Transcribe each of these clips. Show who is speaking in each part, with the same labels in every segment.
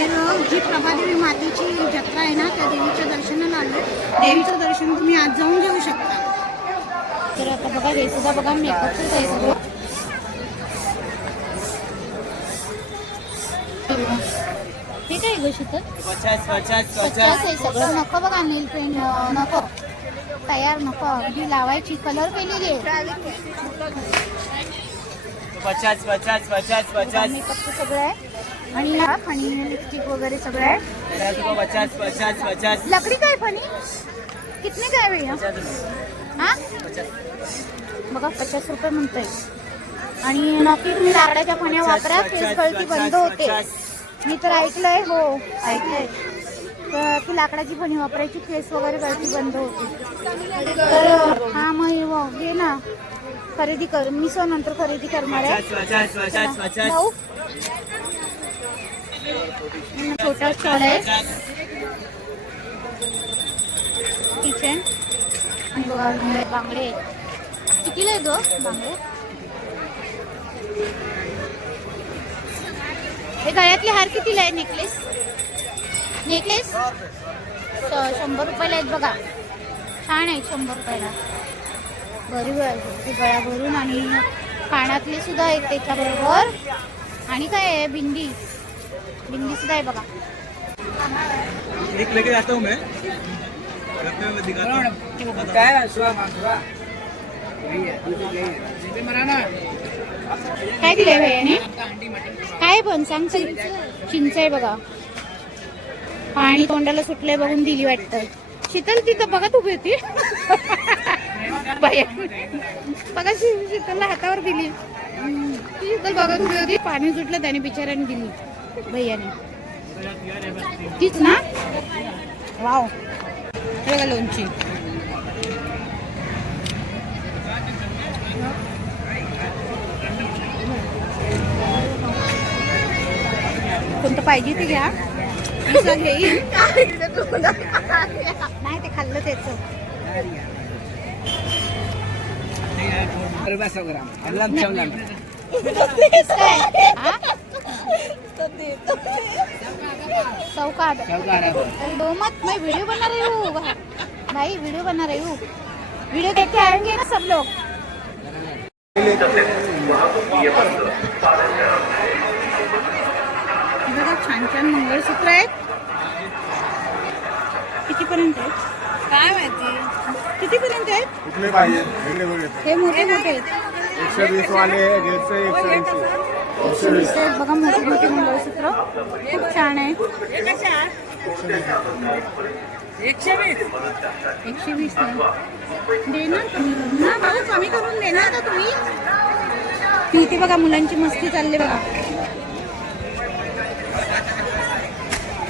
Speaker 1: बाहेर जी प्रभादेवी मातेची जत्रा आहे ना त्या देवीच्या दर्शनाला आलो देवीचं दर्शन तुम्ही आज जाऊन घेऊ शकता.
Speaker 2: तर आता बघा हे सुद्धा बघा मेकअपच आहे सगळं. हे काय गो शीतल सगळं. नको बघा नेल पेंट नको. तयार नको. अगदी लावायची कलर केलेली आहे.
Speaker 3: पचास पचास पचास पचास
Speaker 2: मेकअपचं सगळं आहे आणि आणि लिपस्टिक वगैरे सगळं आहे
Speaker 3: पचास रुपये पचास पचास पचास
Speaker 2: लकड़ी काय फणी कितने काय भैया? हा? बघा पचास रुपये म्हणतोय. आणि नक्की तुम्ही लाकडाच्या फण्या वापरा केस गळती बंद होते. मी तर ऐकलंय हो. ऐकलंय. तर ती लाकडाची फणी वापरायची केस वगैरे गळती बंद होते. तर हा मग हे घे ना. खरेदी कर मी सो नंतर खरेदी करणार आहे. भाऊ. छोटा स्टॉल आहे. किचन. बांगडे. कितीला आहे गो? बांगडे. हे गळ्यातले हार कितीला आहे नेकलेस? नेकलेस? शंभर रुपयाला आहेत बघा. छान आहे शंभर रुपयाला. बरोबर. गळा भरून आणि कानातले सुद्धा आहेत त्याच्याबरोबर. आणि काय आहे? बिंदी बिंदी सुद्धा आहे बघा.
Speaker 3: एक लेके जाता हूँ मैं रखने में दिखाता. हूँ
Speaker 4: काय
Speaker 2: दिलंय भैयाने काय पण सांग चिंच आहे बघा. पाणी तोंडाला सुटलंय बघून दिली वाटतं. शीतल तिथं बघा तू होती बघा शीतलला हातावर दिली. शीतल बघत उभी होती. पाणी सुटलं त्याने बिचाऱ्याने दिली. भैयाने. तीच ना? वाव. बघा लोणची. कोणतं पाहिजे ते घ्या. घेईल नाही ते खाल्लं त्याच.
Speaker 4: अरे
Speaker 2: दो मत मैं वीडियो बना रही हूँ. भाई वीडियो बना रही हूँ. वीडियो देख के आएंगे ना सब लोग
Speaker 1: बघा छान छान मंगळसूत्र आहेत. कितीपर्यंत आहेत?
Speaker 5: काय माहिती?
Speaker 1: कितीपर्यंत आहेत?
Speaker 6: कुठले पाहिजे? वेगळे वेगळे.
Speaker 1: हे मोठे मोठे आहेत.
Speaker 6: एकशे वीस वाले दीडशे एकशे ऐंशी.
Speaker 1: एकशे वीस आहेत. बघा मोठे मोठे मंगळसूत्र खूप छान आहे
Speaker 5: एकशे वीस.
Speaker 1: एकशे वीस नाही. देणार तुम्ही. ना भाऊ कमी करून देणार का तुम्ही? ती इथे बघा मुलांची मस्ती चालली बघा.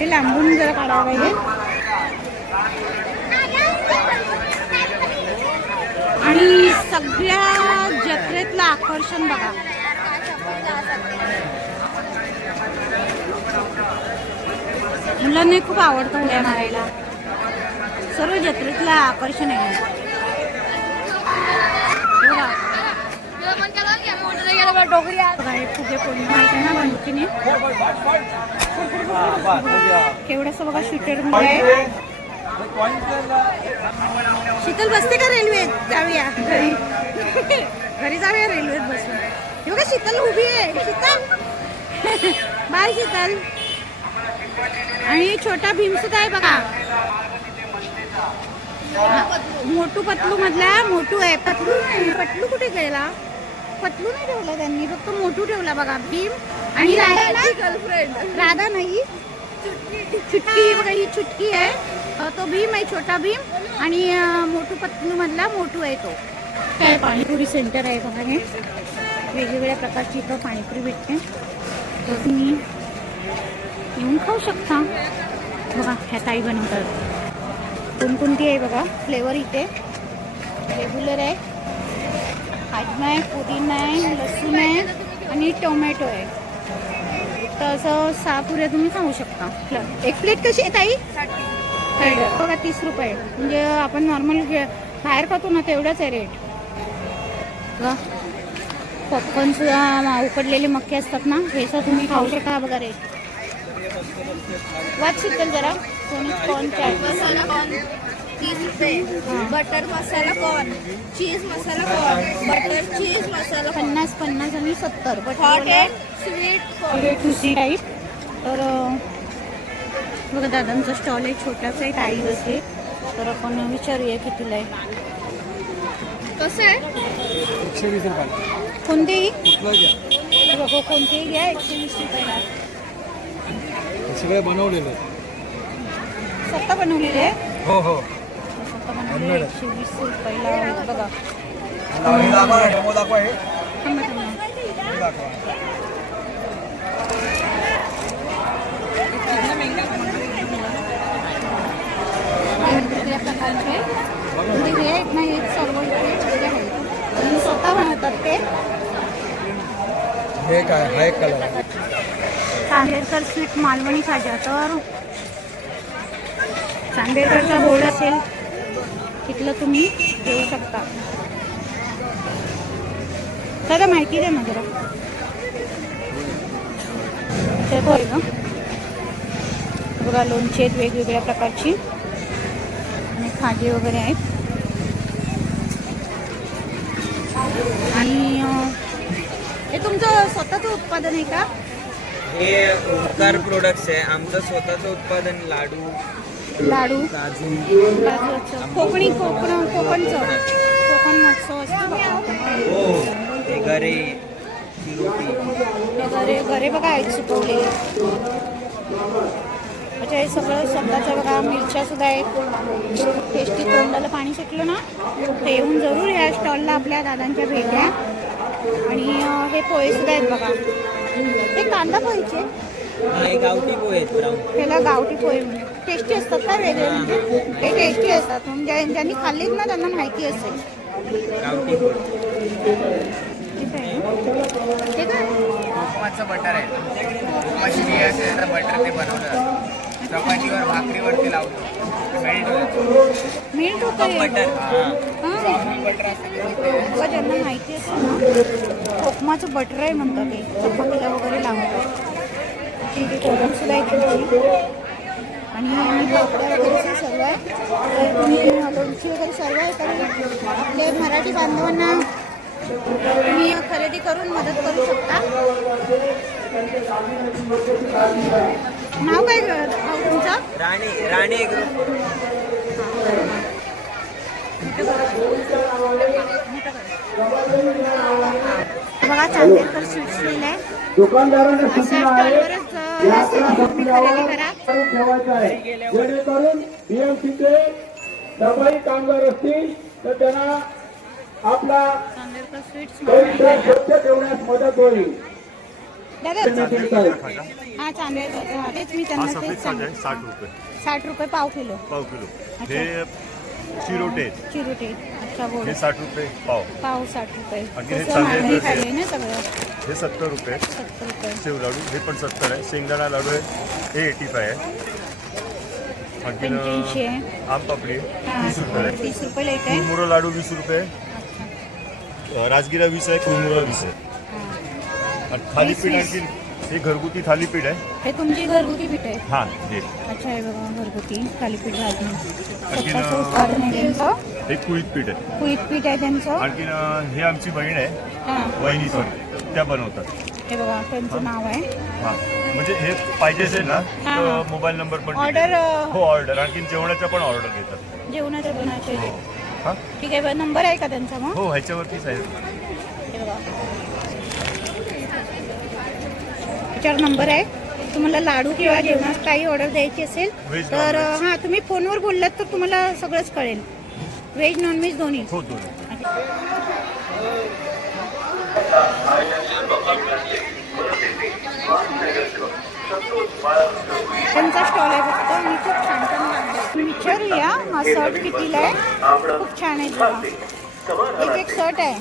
Speaker 1: ते लांबून जरा काढावं पाहिजे आणि सगळ्या जत्रेतलं आकर्षण बघा. मुलांना खूप आवडतं उड्या मारायला सर्व जत्रेतलं आकर्षण आहे. फुगे फोडून माहिती ना गणपतीने केवढंसं बघा शूटर आहे? शीतल बसते का रेल्वेत? जाऊया. घरी घरी जाऊया रेल्वेत बसून. हे बघा शीतल उभी आहे. शीतल. बाय शीतल. आणि छोटा भीम सुद्धा आहे बघा. मोटू पतलू मधला मोटू आहे. पतलू नाही पतलू कुठे गेला? पतलू नाही ठेवला त्यांनी फक्त मोटू ठेवला बघा भीम. आणि राधा गर्लफ्रेंड राधा नाही. चुटकी बघा ही चुटकी आहे. तो भीम आहे छोटा भीम. आणि अ, मोटू पतलू मधला मोटू आहे तो. काय पाणीपुरी सेंटर आहे बघा हे. वेगवेगळ्या प्रकारची इथं पाणीपुरी भेटते. तर तुम्ही येऊन खाऊ शकता. बघा ह्या ताई बनवतात. कोणकोणती आहे बघा? फ्लेवर इथे. रेग्युलर आहे. हाजमा आहे पुदिना आहे लसूण आहे आणि टोमॅटो आहे. तर असं सहा पुऱ्या तुम्ही खाऊ शकता. एक प्लेट कशी आहे ताई? बघा तीस रुपये. म्हणजे आपण नॉर्मल बाहेर खातो ना तेवढंच आहे रेट पॉपकॉर्न सुद्धा उकडलेले मक्के असतात ना हे सुद्धा तुम्ही खाऊ शकता बघा रेट वाच शीतल जरा. कॉर्न
Speaker 2: मसाला कॉर्न तीस रुपये. Butter masala corn cheese masala corn butter cheese masala
Speaker 1: पन्नास पन्नास आणि सत्तर.
Speaker 2: Hot
Speaker 1: but
Speaker 2: and sweet
Speaker 1: type तर बघा दादांचा स्टॉल आहे छोटासा आहे टाईप असे तर आपण विचारूया कितीला आहे.
Speaker 2: कसं आहे?
Speaker 7: एकशे वीस रुपये.
Speaker 1: कोणतेही?
Speaker 7: कुठलं घ्या.
Speaker 1: बघा कोणतेही घ्या एकशे वीस रुपयाला
Speaker 7: हे सगळे बनवलेलं. आहे.
Speaker 1: स्वतः बनवलेले आहे?
Speaker 7: हो हो.
Speaker 1: स्वतः बनवलेले आहे. एकशे वीस रुपयाला आहेत बघा.
Speaker 7: हे दाखवा ना, डेमो दाखवा हे.
Speaker 1: थांबा थांबा.
Speaker 7: हे दाखवा
Speaker 1: वेगवेगळ्या प्रकारचे म्हणजे हे आहेत ना एक सर्व वेगळे आहेत स्वतः बनवतात ते.
Speaker 7: हे काय हा एक कलर
Speaker 1: चांदेरकर स्वीट मालवणी खाजा. तर चांदेरकरचा बोर्ड असेल तिथलं तुम्ही घेऊ शकता. दादा माहिती द्या ना जरा. ते होय ना. बघा लोणची आहेत वेगवेगळ्या प्रकारची. खाजे वगैरे आहेत. आणि हे तुमचं स्वतःचं उत्पादन आहे का?
Speaker 3: हे ओंकार प्रोडक्ट्स आहे. आमचं स्वतःचं उत्पादन लाडू
Speaker 1: लाडू.
Speaker 3: काजू
Speaker 1: कोकणी कोकण कोकणचं. कोकण महोत्सव असतो
Speaker 3: हे
Speaker 1: घरे घरे बघा आहेत अच्छा हे सगळं स्वतःचं बघा मिरच्या सुद्धा आहेत. टेस्टी तोंडाला पाणी सुटलं ना ते येऊन जरूर या स्टॉलला आपल्या दादांच्या भेट द्या आणि हे पोहे सुद्धा आहेत बघा. हे कांदा पोहेचे?
Speaker 3: गावठी पोहे
Speaker 1: त्याला गावठी पोहे म्हणजे टेस्टी असतात का वेगळे? म्हणजे हे टेस्टी असतात. म्हणजे ज्यांनी खाल्लीत ना त्यांना माहिती असेल. ठीक आहे. हे
Speaker 7: बटर आहे. असेल तर बटर ते बनवलं. चपातीवर भाकरीवरती लावतो मेल्ट होतं
Speaker 3: बटर हा.
Speaker 1: हां.
Speaker 7: बटर असतं
Speaker 1: बघा ज्यांना माहिती असेल ना कोकमाचं बटर आहे म्हणतात ते. चपातीला वगैरे लावतात ठीक आहे कोकम सुद्धा आणि पापड्या वगैरे सर्व आहे. तर तुम्ही लोणची वगैरे सर्व आहे तर आपले मराठी बांधवांना तुम्ही खरेदी करून मदत करू शकता. नाव काय तुमचं?
Speaker 3: राणी राणी
Speaker 1: बघा चांदेरकर स्वीट्स लिहिलं आहे करा.
Speaker 8: ठेवायचं आहे. जेणेकरून बीएमसीचे सफाई कामगार असतील तर त्यांना आपला स्वच्छ ठेवण्यास मदत होईल.
Speaker 1: दादा. हा चांदेरकर तेच मी त्यांना तेच सांगितलं
Speaker 9: साठ रुपये.
Speaker 1: साठ रुपये पाव किलो.
Speaker 9: पाव किलो. हे चिरोटे आहेत.
Speaker 1: चिरोटे. अच्छा बोल
Speaker 9: हे साठ रुपये पाव.
Speaker 1: पाव साठ रुपये.
Speaker 9: आणि हे
Speaker 1: तसं मागणी
Speaker 9: चांदेरकर
Speaker 1: खाली आहे ना सगळं?
Speaker 9: हे सत्तर रुपये.
Speaker 1: सत्तर रुपये.
Speaker 9: शेव लाडू हे पण सत्तर आहे. शेंगदाणा लाडू आहे. हे एटी फाय आहे. आणखीन
Speaker 1: पंच्याऐंशी आहे.
Speaker 9: आम पापडी
Speaker 1: हा,
Speaker 9: तीस रुपये. आहे
Speaker 1: तीस रुपये एक आहे.
Speaker 9: कुरमुरा लाडू वीस रुपये. अ, राजगिरा वीस आहे कुरमुरा वीस आहे. आणि थालीपीठ. आणखी हे घरगुती थालीपीठ आहे?
Speaker 1: हे तुमची घरगुती पीठ आहे.
Speaker 9: हां हे.
Speaker 1: अच्छा हे बघा घरगुती थालीपीठ भाजून
Speaker 9: आणखीन
Speaker 1: स्वतःचं
Speaker 9: अ,
Speaker 1: उत्पादन आहे त्यांचं.
Speaker 9: हे कुळीत पीठ आहे.
Speaker 1: कुळीत पीठ आहे त्यांचं.
Speaker 9: आणखीन अ, हे आमची बहीण आहे.
Speaker 1: हां.
Speaker 9: वहिनी सॉरी त्या बनवतात.
Speaker 1: हे बघा त्यांचं नाव आहे.
Speaker 9: हां. म्हणजे हे पाहिजे असेल ना?
Speaker 1: हां,
Speaker 9: तर
Speaker 1: हां.
Speaker 9: मोबाईल नंबर पण
Speaker 1: ऑर्डर. अ,
Speaker 9: हो ऑर्डर आणखीन जेवणाच्या पण ऑर्डर घेतात
Speaker 1: जेवणाचं बनायचे
Speaker 9: हां.
Speaker 1: ठीक आहे नंबर आहे का त्यांचा मग?
Speaker 9: हो ह्याच्यावरतीच आहे.
Speaker 1: हे बघा. त्याच्यावर नंबर आहे. तुम्हाला लाडू किंवा जेवणात काही ऑर्डर द्यायची असेल
Speaker 9: Veg,
Speaker 1: तर
Speaker 9: non-veg.
Speaker 1: हां तुम्ही फोनवर बोललात तर तुम्हाला सगळंच कळेल. व्हेज नॉनव्हेज दोन्ही.
Speaker 9: हो दोन
Speaker 1: त्यांचा स्टॉल आहे फक्त. आणि खूप छान छान लागले विचारूया हा शर्ट कितीला आहे? खूप छान आहे बघा. एक एक शर्ट आहे.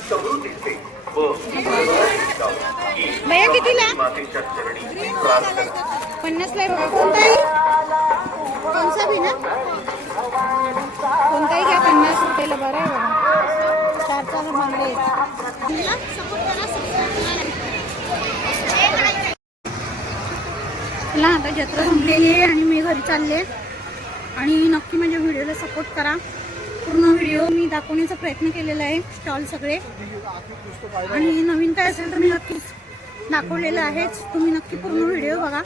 Speaker 1: भैया कितीला? पन्नासला आहे बघा कोणता आहे कोणचा भी ना? कोणताही घ्या पन्नास रुपयाला बरं आहे बघा. चार चार मागले चला आता जत्रा संपलेली आहे आणि मी घरी चालले आणि नक्की माझ्या व्हिडिओला सपोर्ट करा. पूर्ण व्हिडिओ मी दाखवण्याचा प्रयत्न केलेला आहे स्टॉल सगळे. आणि नवीन काय असेल तर मी नक्कीच दाखवलेलं आहेच. तुम्ही नक्की पूर्ण व्हिडिओ बघा.